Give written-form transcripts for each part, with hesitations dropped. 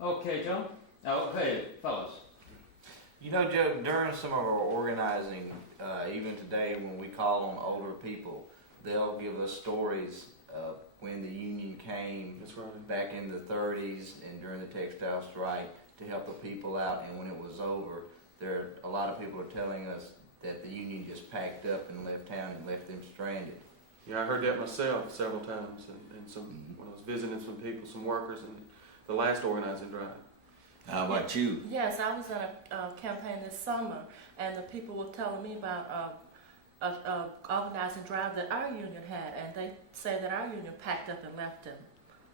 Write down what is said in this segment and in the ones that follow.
Okay, John. Okay, fellas. You know, Joe, during some of our organizing, even today when we call on older people, they'll give us stories of when the union came. That's right. Back in the 30s and during the textile strike to help the people out, and when it was over, a lot of people are telling us that the union just packed up and left town and left them stranded. Yeah, I heard that myself several times, and when I was visiting some people, some workers, in the last organizing drive. How about you? Yes, I was in a campaign this summer, and the people were telling me about a organizing drive that our union had, and they say that our union packed up and left them.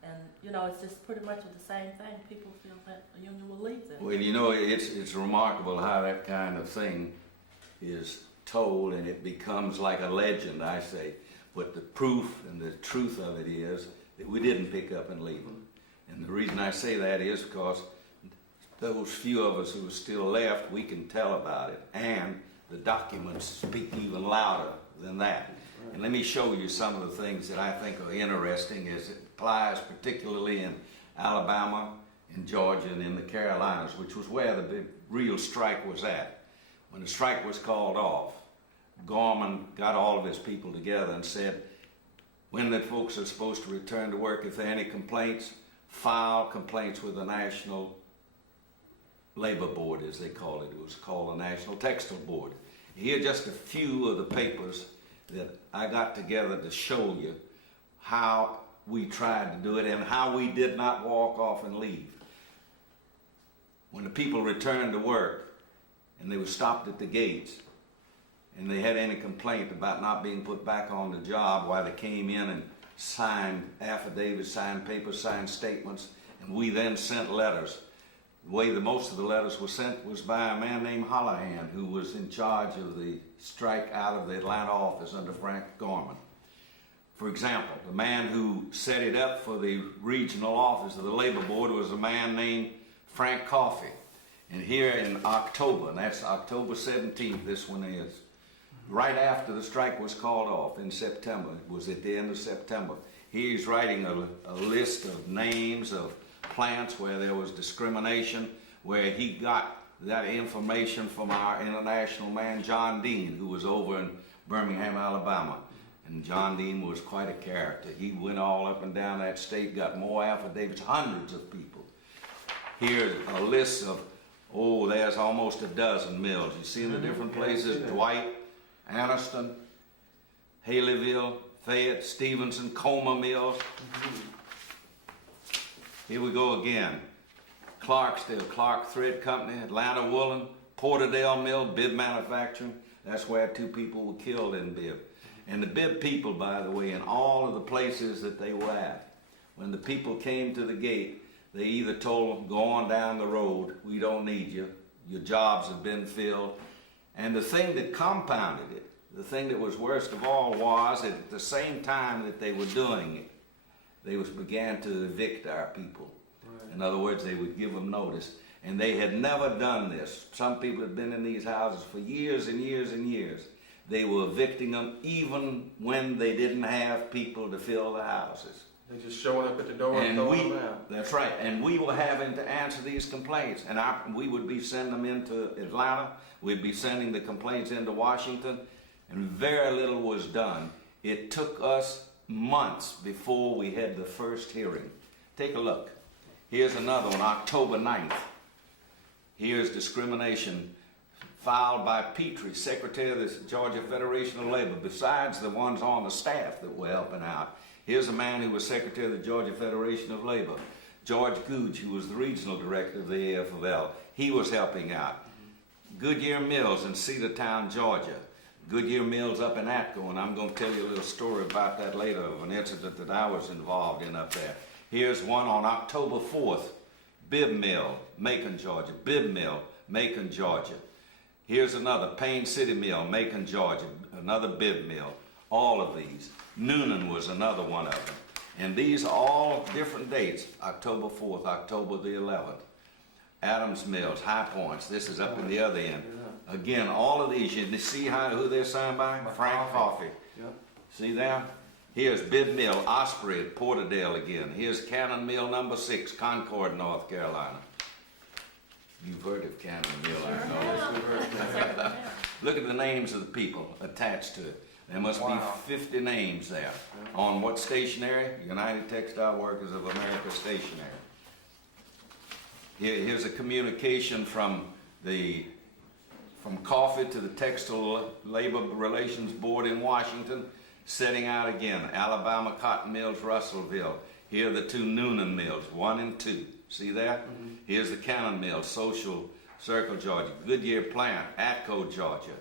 And you know, it's just pretty much the same thing. People feel that a union will leave them. Well, you know, it's remarkable how that kind of thing is told, and it becomes like a legend, I say. But the proof and the truth of it is that we didn't pick up and leave them. And the reason I say that is because those few of us who are still left, we can tell about it. And the documents speak even louder than that. And let me show you some of the things that I think are interesting as it applies particularly in Alabama, in Georgia, and in the Carolinas, which was where the big real strike was at. When the strike was called off, Gorman got all of his people together and said, when the folks are supposed to return to work, if there are any complaints, file complaints with the National Labor Board, as they called it. It was called the National Textile Board. Here are just a few of the papers that I got together to show you how we tried to do it and how we did not walk off and leave. When the people returned to work and they were stopped at the gates and they had any complaint about not being put back on the job, while they came in and signed affidavits, signed papers, signed statements, and we then sent letters. The way that most of the letters were sent was by a man named Holohan, who was in charge of the strike out of the Atlanta office under Frank Gorman. For example, the man who set it up for the regional office of the Labor Board was a man named Frank Coffey. And here in October, and that's October 17th, this one is, right after the strike was called off in September, it was at the end of September, he's writing a list of names of plants where there was discrimination, where he got that information from our international man John Dean, who was over in Birmingham, Alabama. And John Dean was quite a character. He went all up and down that state, got more affidavits, hundreds of people. Here's a list of, there's almost a dozen mills. You see in the different places, Dwight, Anniston, Haleyville, Fayette, Stevenson, Coma Mills. Here we go again. Clarksdale, Clark Thread Company, Atlanta Woolen, Porterdale Mill, Bib Manufacturing. That's where 2 people were killed in Bib. And the Bib people, by the way, in all of the places that they were at, when the people came to the gate, they either told them, go on down the road, we don't need you, your jobs have been filled. And the thing that compounded it, the thing that was worst of all was that at the same time that they were doing it, they began to evict our people. Right. In other words, they would give them notice. And they had never done this. Some people had been in these houses for years and years and years. They were evicting them even when they didn't have people to fill the houses. They just showing up at the door and throwing them out. That's right. And we were having to answer these complaints. And we would be sending them into Atlanta. We'd be sending the complaints into Washington. And very little was done. It took us months before we had the first hearing. Take a look. Here's another one, October 9th. Here's discrimination filed by Petrie, Secretary of the Georgia Federation of Labor, besides the ones on the staff that were helping out. Here's a man who was Secretary of the Georgia Federation of Labor, George Googe, who was the regional director of the AFL. He was helping out. Goodyear Mills in Cedartown, Georgia. Goodyear Mills up in Atco, and I'm going to tell you a little story about that later of an incident that I was involved in up there. Here's one on October 4th, Bibb Mill, Macon, Georgia. Bibb Mill, Macon, Georgia. Here's another, Payne City Mill, Macon, Georgia, another Bibb Mill. All of these. Noonan was another one of them. And these are all different dates, October 4th, October the 11th. Adams Mills, High Points, this is up in the other end. Again, all of these, you see who they're signed by? Frank Coffey. Yep. See there? Here's Bid Mill, Osprey at Porterdale again. Here's Cannon Mill number 6, Concord, North Carolina. You've heard of Cannon Mill, I know. Look at the names of the people attached to it. There must be 50 names there. On what stationery? United Textile Workers of America stationery. Here's a communication from coffee to the Textile Labor Relations Board in Washington, setting out again. Alabama Cotton Mills, Russellville. Here are the 2 Noonan Mills, 1 and 2. See there? Mm-hmm. Here's the Cannon Mill, Social Circle, Georgia. Goodyear Plant, Atco, Georgia.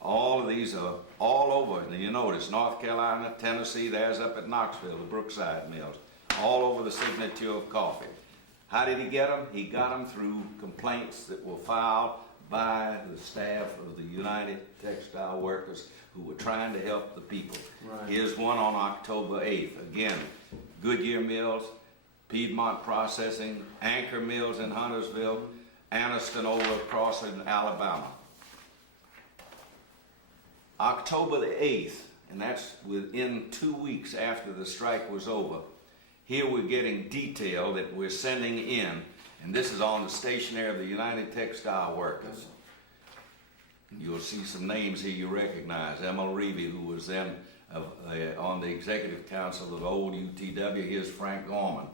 All of these are all over. And you notice North Carolina, Tennessee, there's up at Knoxville, the Brookside Mills. All over the signature of coffee. How did he get them? He got them through complaints that were filed by the staff of the United Textile Workers who were trying to help the people. Right. Here's one on October 8th. Again, Goodyear Mills, Piedmont Processing, Anchor Mills in Huntersville, Anniston over across in Alabama. October the 8th, and that's within 2 weeks after the strike was over. Here we're getting detail that we're sending in, and this is on the stationery of the United Textile Workers. You'll see some names here you recognize. Emma Reevy, who was then on the executive council of old UTW. Here's Frank Gorman.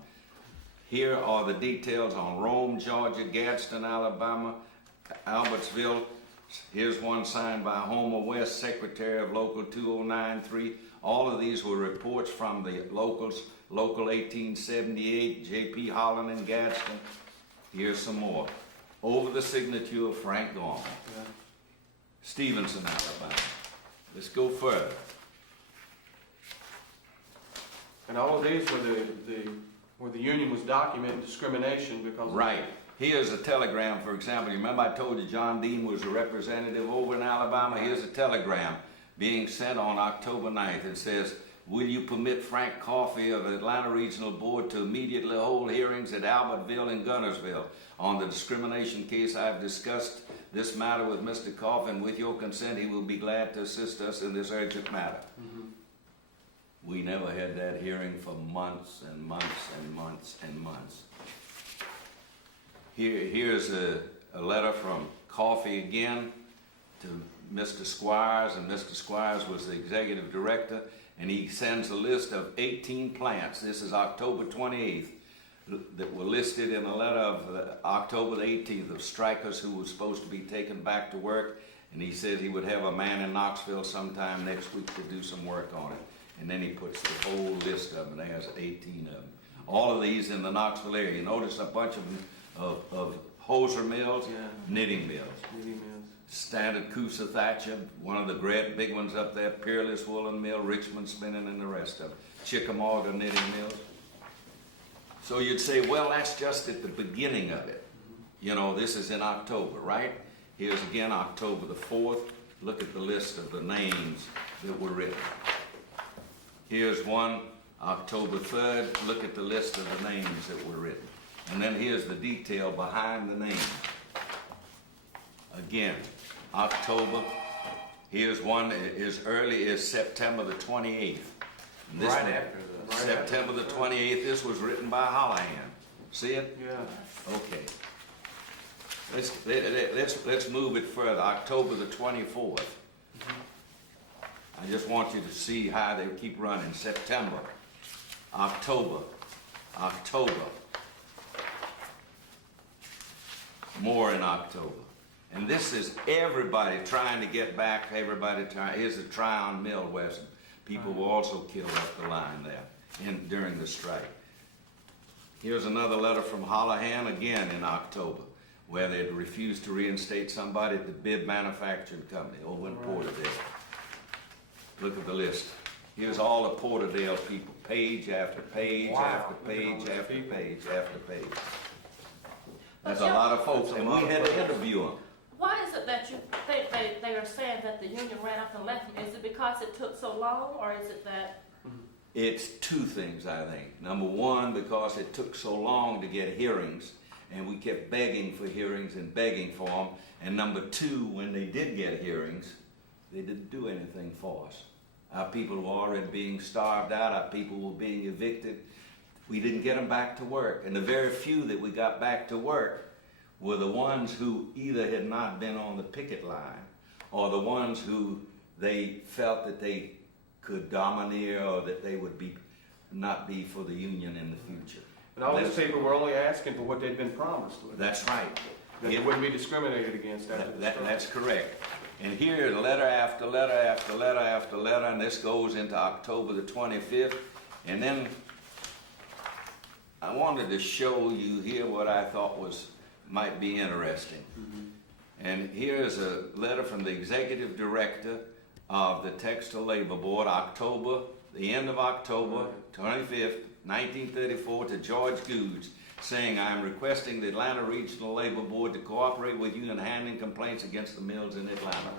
Here are the details on Rome, Georgia, Gadsden, Alabama, Albertsville. Here's one signed by Homer West, Secretary of Local 2093. All of these were reports from the locals. Local 1878, J.P. Holland and Gadsden. Here's some more. Over the signature of Frank Gorman. Yeah. Stevenson, Alabama. Let's go further. And all of these where the union was documenting discrimination because right. Here's a telegram, for example. You remember I told you John Dean was a representative over in Alabama? Here's a telegram being sent on October 9th. It says, will you permit Frank Coffey of the Atlanta Regional Board to immediately hold hearings at Albertville and Gunnersville on the discrimination case? I've discussed this matter with Mr. Coffey, and with your consent, he will be glad to assist us in this urgent matter. Mm-hmm. We never had that hearing for months and months and months and months. Here's a letter from Coffey again to Mr. Squires, and Mr. Squires was the executive director, and he sends a list of 18 plants. This is October 28th, that were listed in a letter of October the 18th of strikers who were supposed to be taken back to work, and he said he would have a man in Knoxville sometime next week to do some work on it. And then he puts the whole list of them, and there's 18 of them. All of these in the Knoxville area. You notice a bunch of Hoser mills, yeah. Knitting mills. Standard Coosa Thatcher, one of the great big ones up there, Peerless Woolen Mill, Richmond Spinning, and the rest of them. Chickamauga Knitting Mills. So you'd say, well, that's just at the beginning of it. You know, this is in October, right? Here's again October the 4th. Look at the list of the names that were written. Here's one, October 3rd. Look at the list of the names that were written. And then here's the detail behind the name. Again, October. Here's one as early as September the 28th. This right after the September the 28th. This was written by Hollahan. See it? Yeah. Okay. Let's move it further. October the 24th. I just want you to see how they keep running. September, October, more in October. And this is everybody trying to get back, here's a Tryon Mill, Weston. People were also killed up the line there during the strike. Here's another letter from Hollahan, again in October, where they'd refused to reinstate somebody at the Bibb Manufacturing Company over in Porterdale. Look at the list. Here's all the Porterdale people, page after page after page after page after page. That's a lot of folks, and we had to interview them. Why is it that you think they are saying that the union ran up and left them? Is it because it took so long, or is it that? It's two things, I think. Number one, because it took so long to get hearings, and we kept begging for hearings and begging for them. And number two, when they did get hearings, they didn't do anything for us. Our people were already being starved out. Our people were being evicted. We didn't get them back to work. And the very few that we got back to work were the ones who either had not been on the picket line or the ones who they felt that they could domineer or that they would not be for the union in the future. And all these people were only asking for what they'd been promised. That's right. That they wouldn't be discriminated against after the strike. That's correct. And here, letter after letter after letter after letter, and this goes into October the 25th. And then I wanted to show you here what I thought might be interesting. And here's a letter from the executive director of the Textile Labor Board, the end of October 25th, 1934, to George Goods, saying, I am requesting the Atlanta Regional Labor Board to cooperate with you in handling complaints against the mills in Atlanta.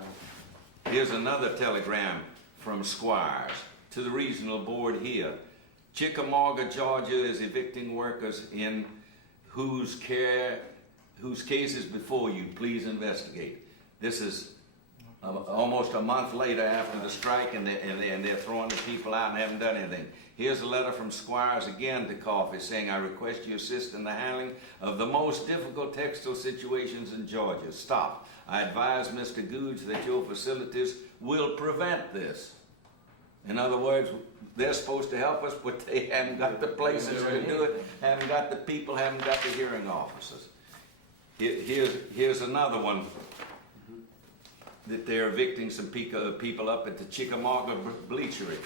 Here's another telegram from Squires to the regional board here. Chickamauga, Georgia is evicting workers in whose case is before you. Please investigate. This is almost a month later after the strike, and they're throwing the people out and haven't done anything. Here's a letter from Squires again to Coffey saying, I request you assist in the handling of the most difficult textile situations in Georgia. Stop. I advise Mr. Goods that your facilities will prevent this. In other words, they're supposed to help us, but they haven't got the places to do it, haven't got the people, haven't got the hearing officers. Here's another one that they're evicting some people up at the Chickamauga Bleachery.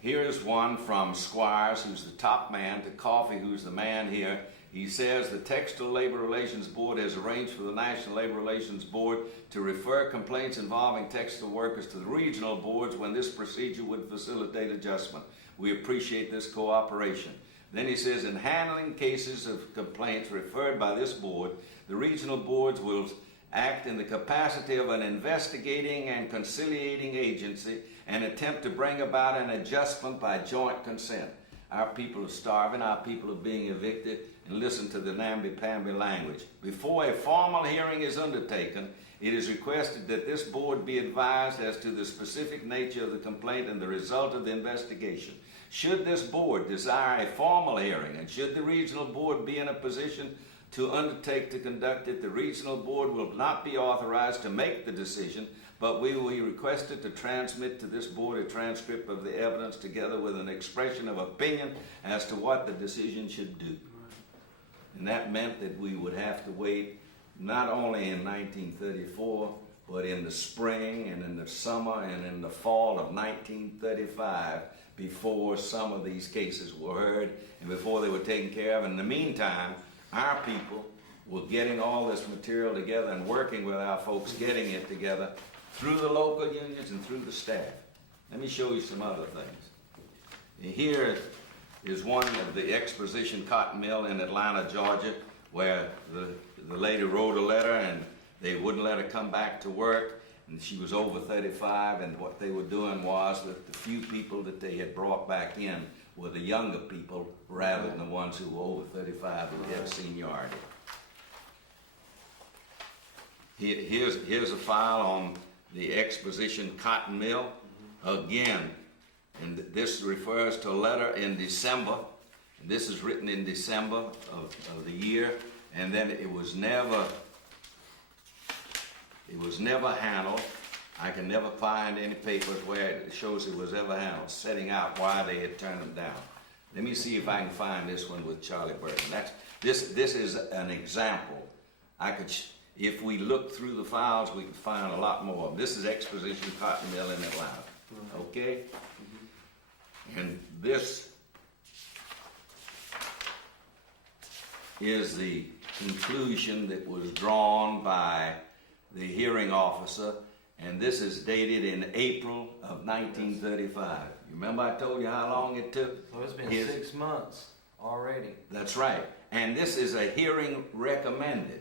Here's one from Squires, who's the top man, to Coffey, who's the man here. He says the Textile Labor Relations Board has arranged for the National Labor Relations Board to refer complaints involving textile workers to the regional boards when this procedure would facilitate adjustment. We appreciate this cooperation. Then he says, in handling cases of complaints referred by this board, the regional boards will act in the capacity of an investigating and conciliating agency and attempt to bring about an adjustment by joint consent. Our people are starving, our people are being evicted, and listen to the namby-pamby language. Before a formal hearing is undertaken, it is requested that this board be advised as to the specific nature of the complaint and the result of the investigation. Should this board desire a formal hearing, and should the regional board be in a position to undertake to conduct it, the regional board will not be authorized to make the decision, but we will be requested to transmit to this board a transcript of the evidence together with an expression of opinion as to what the decision should do. And that meant that we would have to wait not only in 1934, but in the spring and in the summer and in the fall of 1935 before some of these cases were heard and before they were taken care of. In the meantime, our people were getting all this material together and working with our folks, getting it together through the local unions and through the staff. Let me show you some other things. And here is one of the Exposition Cotton Mill in Atlanta, Georgia, where the lady wrote a letter and they wouldn't let her come back to work, and she was over 35, and what they were doing was that the few people that they had brought back in were the younger people rather than the ones who were over 35 and had seniority. Here's a file on the Exposition Cotton Mill. Again, and this refers to a letter in December. And this is written in December of the year, and then it was never handled. I can never find any papers where it shows it was ever handled, setting out why they had turned them down. Let me see if I can find this one with Charlie Burton. This is an example. If we look through the files, we could find a lot more. This is Exposition Cotton Mill in Atlanta. Okay? And this is the conclusion that was drawn by the hearing officer, and this is dated in April of 1935. You remember I told you how long it took? Well, it's been 6 months already. That's right. And this is a hearing recommended.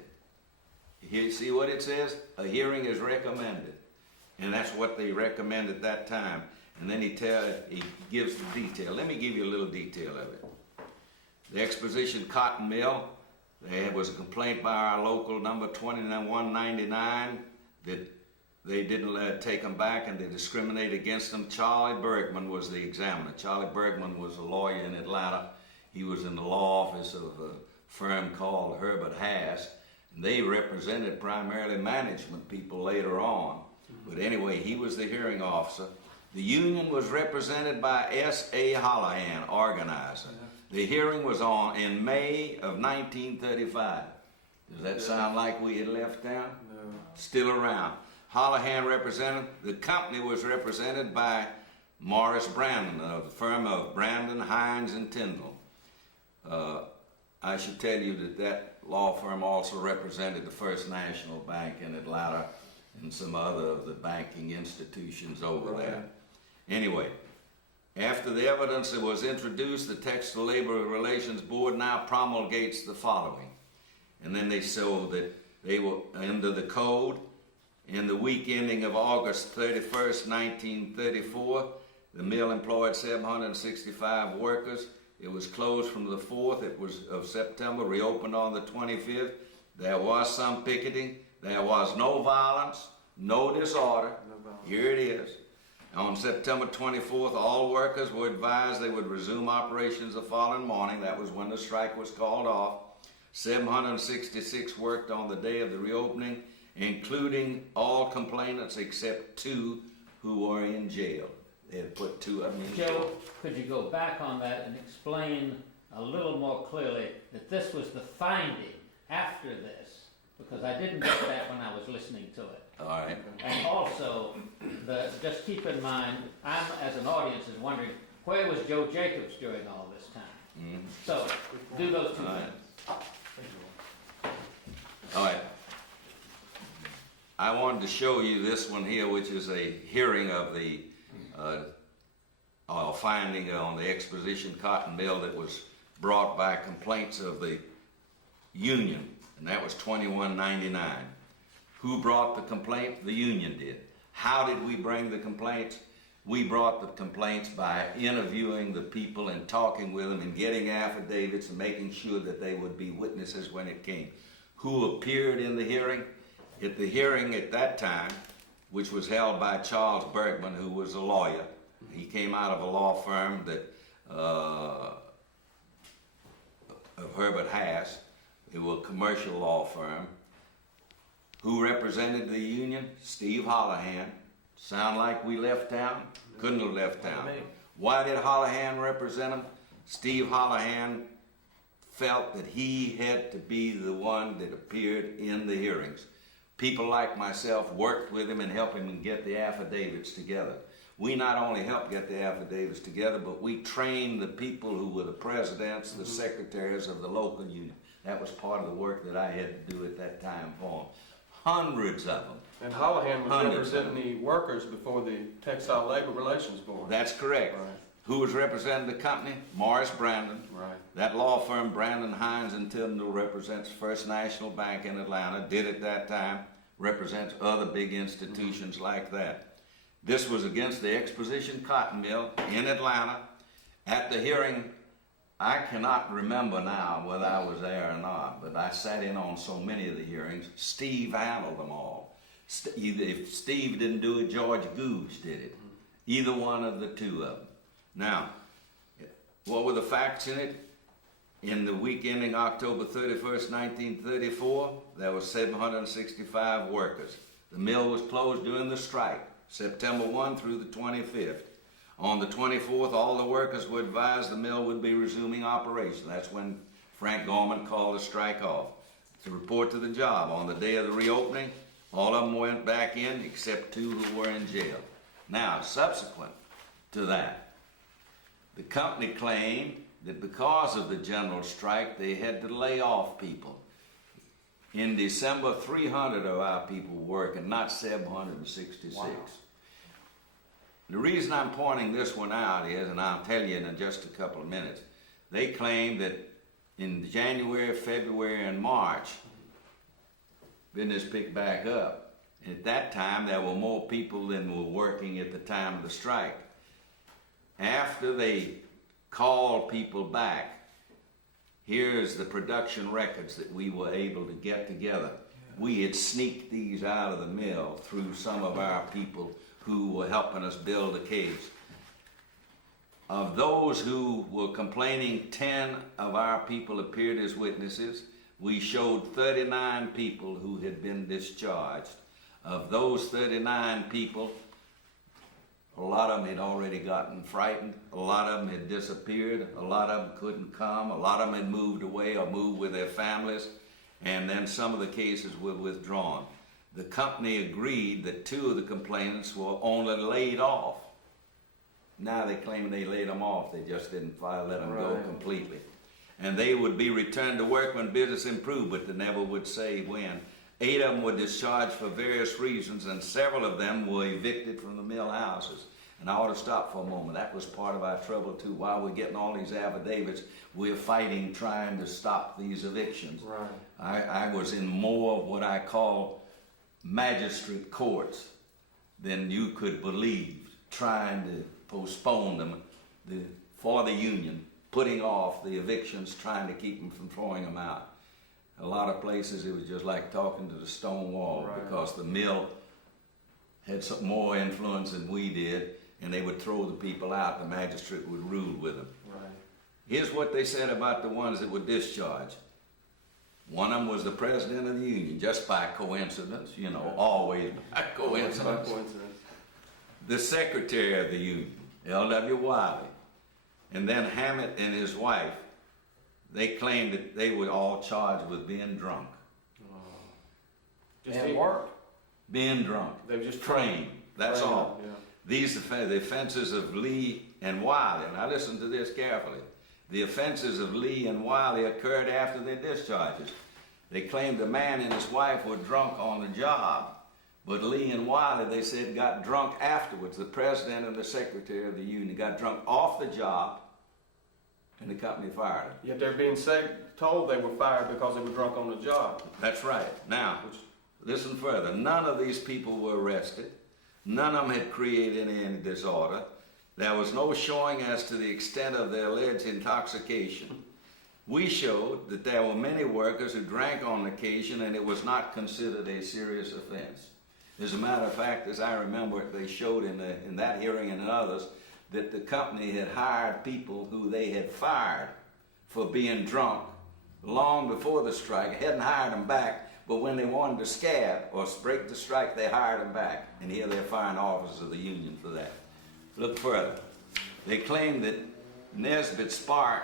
You see what it says? A hearing is recommended. And that's what they recommended at that time. And then he gives the detail. Let me give you a little detail of it. The Exposition Cotton Mill, there was a complaint by our local number 2199 that they didn't take them back and they discriminated against them. Charlie Bergman was the examiner. Charlie Bergman was a lawyer in Atlanta. He was in the law office of a firm called Herbert Haas. And they represented primarily management people later on. But anyway, he was the hearing officer. The union was represented by S.A. Holohan, organizer. The hearing was in May of 1935. Does that sound like we had left town? No. Still around. Holohan represented. The company was represented by Morris Brandon of the firm of Brandon, Hines, and Tyndall. I should tell you that law firm also represented the First National Bank in Atlanta and some other of the banking institutions over there. Anyway, after the evidence that was introduced, the Texas Labor Relations Board now promulgates the following. And then they show that they were under the code. In the week ending of August 31st, 1934, the mill employed 765 workers. It was closed from the 4th of September, reopened on the 25th. There was some picketing. There was no violence, no disorder. Here it is. On September 24th, all workers were advised they would resume operations the following morning. That was when the strike was called off. 766 worked on the day of the reopening, including all complainants except 2 who were in jail. They had put 2 of them in jail. Joe, could you go back on that and explain a little more clearly that this was the finding after this? Because I didn't get that when I was listening to it. All right. And also, just keep in mind, I'm, as an audience, is wondering, where was Joe Jacobs during all this time? So, do those 2 things. All right. I wanted to show you this one here, which is a hearing of the finding on the Exposition Cotton Mill that was brought by complaints of the union, and that was 2199. Who brought the complaint? The union did. How did we bring the complaints? We brought the complaints by interviewing the people and talking with them and getting affidavits and making sure that they would be witnesses when it came. Who appeared in the hearing? At the hearing at that time, which was held by Charles Bergman, who was a lawyer. He came out of a law firm that of Herbert Haas. It was a commercial law firm. Who represented the union? Steve Holohan. Sound like we left town? Couldn't have left town. Why did Holohan represent him? Steve Holohan felt that he had to be the one that appeared in the hearings. People like myself worked with him and helped him get the affidavits together. We not only helped get the affidavits together, but we trained the people who were the presidents, the secretaries of the local union. That was part of the work that I had to do at that time for him. Hundreds of them. And Holohan was representing the workers before the Textile Labor Relations Board. That's correct. Right. Who was representing the company? Morris Brandon. Right. That law firm, Brandon, Hines, and Tyndall, represents First National Bank in Atlanta, did at that time, represents other big institutions like that. This was against the Exposition Cotton Mill in Atlanta. At the hearing, I cannot remember now whether I was there or not, but I sat in on so many of the hearings. Steve handled them all. If Steve didn't do it, George Goose did it. Either one of the 2 of them. Now, what were the facts in it? In the week ending October 31st, 1934, there were 765 workers. The mill was closed during the strike, September 1 through the 25th. On the 24th, all the workers were advised the mill would be resuming operation. That's when Frank Gorman called the strike off to report to the job. On the day of the reopening, all of them went back in except 2 who were in jail. Now, subsequent to that, the company claimed that because of the general strike, they had to lay off people. In December, 300 of our people were working, not 766. Wow. The reason I'm pointing this one out is, and I'll tell you in just a couple of minutes, they claim that in January, February, and March, business picked back up. And at that time, there were more people than were working at the time of the strike. After they called people back, here's the production records that we were able to get together. we had sneaked these out of the mill through some of our people who were helping us build the case. Of those who were complaining, 10 of our people appeared as witnesses. We showed 39 people who had been discharged. Of those 39 people, a lot of them had already gotten frightened. A lot of them had disappeared. A lot of them couldn't come. A lot of them had moved away or moved with their families. And then some of the cases were withdrawn. The company agreed that 2 of the complainants were only laid off. Now they claim they laid them off. They just didn't let them go completely. And they would be returned to work when business improved, but they never would say when. 8 of them were discharged for various reasons, and several of them were evicted from the mill houses. And I ought to stop for a moment. That was part of our trouble too. While we're getting all these affidavits, we're fighting, trying to stop these evictions. Right. I was in more of what I call magistrate courts than you could believe, trying to postpone them for the union, putting off the evictions, trying to keep them from throwing them out. A lot of places it was just like talking to the stone wall, because the mill had some more influence than we did, and they would throw the people out. The magistrate would rule with them. Right. Here's what they said about the ones that were discharged. One of them was the president of the union, just by coincidence, always by coincidence. By coincidence. The secretary of the union, L.W. Wiley, and then Hammett and his wife. They claimed that they were all charged with being drunk. Just And work. Being drunk. They were just trained. That's trained, all. yeah. These the offenses of Lee and Wiley. Now listen to this carefully. The offenses of Lee and Wiley occurred after their discharges. They claimed the man and his wife were drunk on the job, but Lee and Wiley, they said, got drunk afterwards. The president and the secretary of the union got drunk off the job, and the company fired them. Yet they're being told they were fired because they were drunk on the job. That's right. Now, listen further. None of these people were arrested. None of them had created any disorder. There was no showing as to the extent of their alleged intoxication. We showed that there were many workers who drank on occasion, and it was not considered a serious offense. As a matter of fact, as I remember it, they showed in that hearing and in others that the company had hired people who they had fired for being drunk long before the strike, hadn't hired them back, but when they wanted to scab or break the strike, they hired them back. And here they're firing officers of the union for that. Look further. They claimed that Nesbitt Spark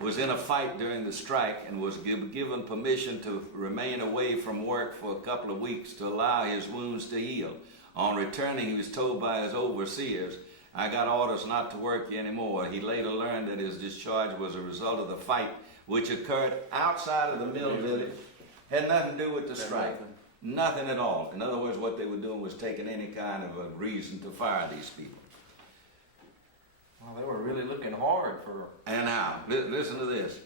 was in a fight during the strike and was given permission to remain away from work for a couple of weeks to allow his wounds to heal. On returning, he was told by his overseers, "I got orders not to work anymore." He later learned that his discharge was a result of the fight, which occurred outside of the mill village. Had nothing to do with the strike. Nothing at all. In other words, what they were doing was taking any kind of a reason to fire these people. Well, they were really looking hard for... And now, listen to this.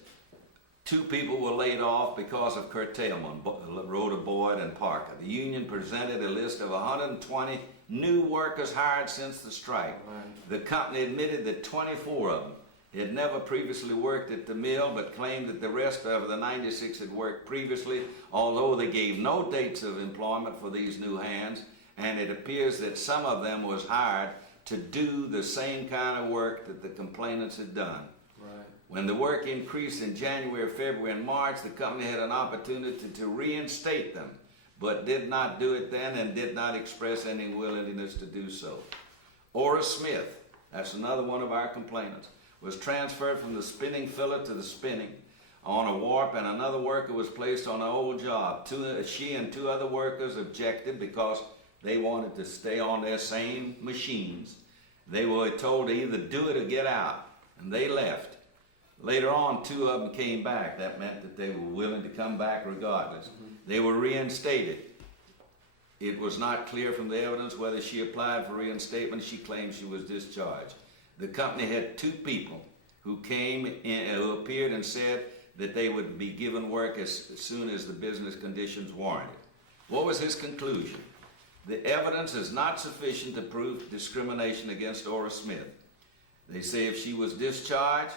2 people were laid off because of curtailment, Rhoda Boyd and Parker. The union presented a list of 120 new workers hired since the strike. Right. The company admitted that 24 of them had never previously worked at the mill, but claimed that the rest of the 96 had worked previously, although they gave no dates of employment for these new hands, and it appears that some of them was hired to do the same kind of work that the complainants had done. Right. When the work increased in January, February, and March, the company had an opportunity to reinstate them, but did not do it then and did not express any willingness to do so. Ora Smith, that's another one of our complainants, was transferred from the spinning filler to the spinning on a warp, and another worker was placed on an old job. She and 2 other workers objected because they wanted to stay on their same machines. They were told to either do it or get out, and they left. Later on, 2 of them came back. That meant that they were willing to come back regardless. They were reinstated. It was not clear from the evidence whether she applied for reinstatement. She claimed she was discharged. The company had 2 people who came in, who appeared and said that they would be given work as soon as the business conditions warranted. What was his conclusion? The evidence is not sufficient to prove discrimination against Ora Smith. They say if she was discharged,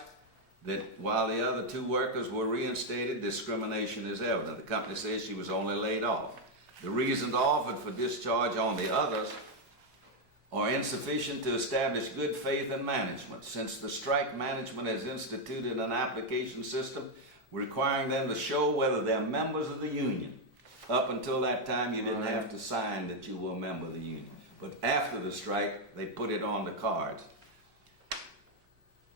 that while the other 2 workers were reinstated, discrimination is evident. The company says she was only laid off. The reasons offered for discharge on the others are insufficient to establish good faith in management, since the strike management has instituted an application system requiring them to show whether they're members of the union. Up until that time, you didn't have to sign that you were a member of the union. But after the strike, they put it on the cards.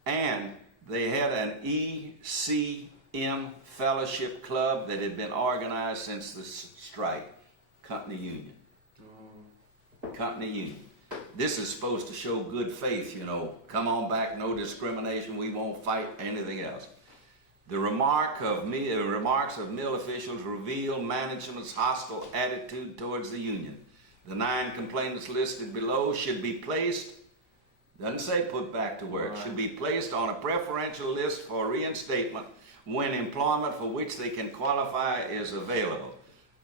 And they had an ECM fellowship club that had been organized since the strike. Company union. Company union. This is supposed to show good faith, you know. Come on back, no discrimination, we won't fight anything else. The remarks of mill officials reveal management's hostile attitude towards the union. The 9 complainants listed below should be placed, doesn't say put back to work, should be placed on a preferential list for reinstatement when employment for which they can qualify is available.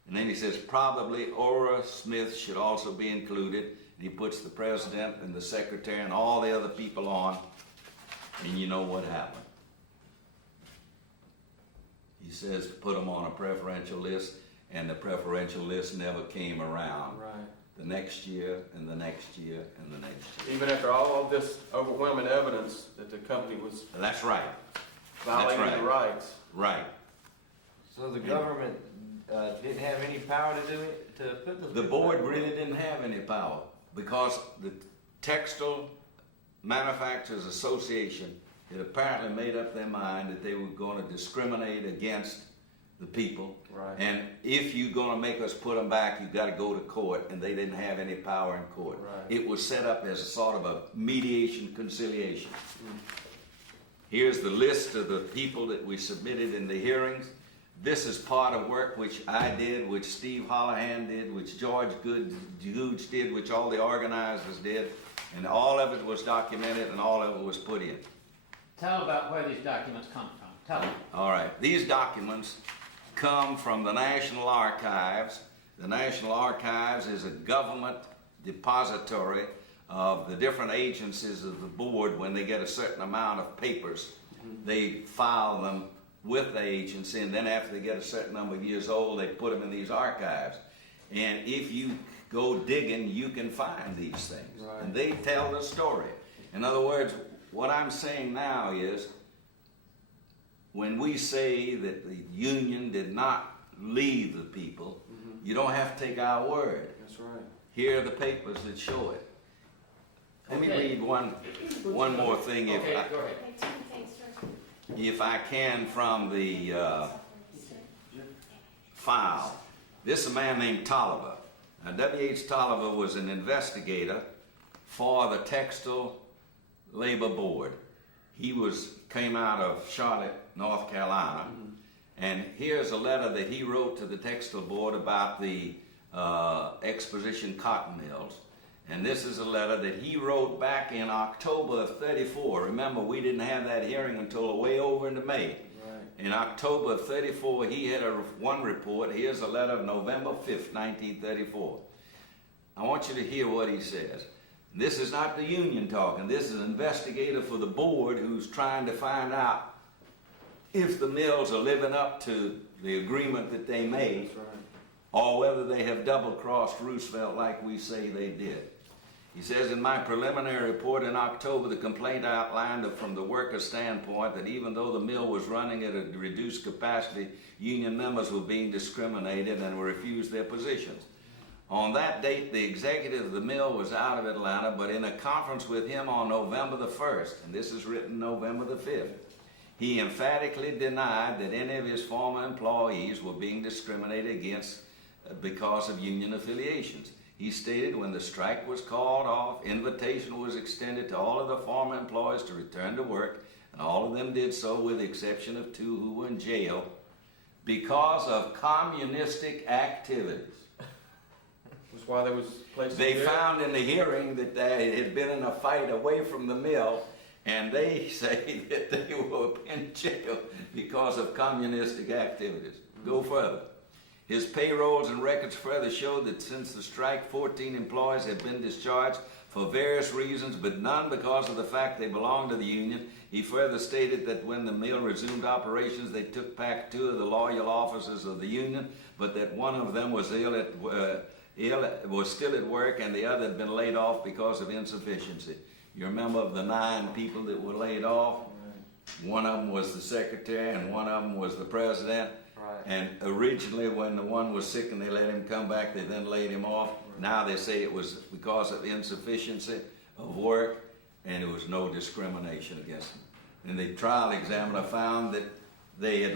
And then he says probably Ora Smith should also be included. And he puts the president and the secretary and all the other people on, and you know what happened. He says put them on a preferential list, and the preferential list never came around. Right. The next year, and the next year, and the next year. Even after all of this overwhelming evidence that the company was That's right. violating That's right. the rights. Right. So the government didn't have any power to do it, to put those The people board back? really didn't have any power because the Textile Manufacturers Association had apparently made up their mind that they were going to discriminate against the people. Right. And if you're going to make us put them back, you've got to go to court, and they didn't have any power in court. Right. It was set up as a sort of a mediation conciliation. Here's the list of the people that we submitted in the hearings. This is part of work which I did, which Steve Holohan did, which George Gooch did, which all the organizers did, and all of it was documented and all of it was put in. Tell about where these documents come from. Tell them. All right, these documents come from the National Archives. The National Archives is a government depository of the different agencies of the board. When they get a certain amount of papers, they file them with the agency, and then after they get a certain number of years old, they put them in these archives. And if you go digging, you can find these things. Right. And they tell the story. In other words, what I'm saying now is, when we say that the union did not leave the people, you don't have to take our word. That's right. Here are the papers that show it. Let me read one more thing, Okay, go ahead. if I can, from the file. This is a man named Tolliver. Now, W.H. Tolliver was an investigator for the Textile Labor Board. He came out of Charlotte, North Carolina, and here's a letter that he wrote to the Textile Board about the exposition cotton mills. And this is a letter that he wrote back in October of '34. Remember, we didn't have that hearing until way over into May. Right. In October of '34, he had one report. Here's a letter of November 5th, 1934. I want you to hear what he says. This is not the union talking. This is an investigator for the board who's trying to find out if the mills are living up to the agreement that they made, That's right. or whether they have double-crossed Roosevelt like we say they did. He says, in my preliminary report in October, the complaint outlined from the workers' standpoint that even though the mill was running at a reduced capacity, union members were being discriminated and were refused their positions. On that date, the executive of the mill was out of Atlanta, but in a conference with him on November the 1st, and this is written November the 5th, he emphatically denied that any of his former employees were being discriminated against because of union affiliations. He stated when the strike was called off, invitation was extended to all of the former employees to return to work, and all of them did so with the exception of 2 who were in jail because of communistic activities. That's why there was places They there. found in the hearing that they had been in a fight away from the mill, and they say that they were in jail because of communistic activities. Go further. His payrolls and records further showed that since the strike, 14 employees have been discharged for various reasons, but none because of the fact they belonged to the union. He further stated that when the mill resumed operations, they took back 2 of the loyal officers of the union, but that one of them was was still at work, and the other had been laid off because of insufficiency. You remember of the 9 people that were laid off? One of them was the secretary, and one of them was the president. Right. And originally, when the one was sick and they let him come back, they then laid him off. Now they say it was because of insufficiency of work, and there was no discrimination against him. And the trial examiner found that they had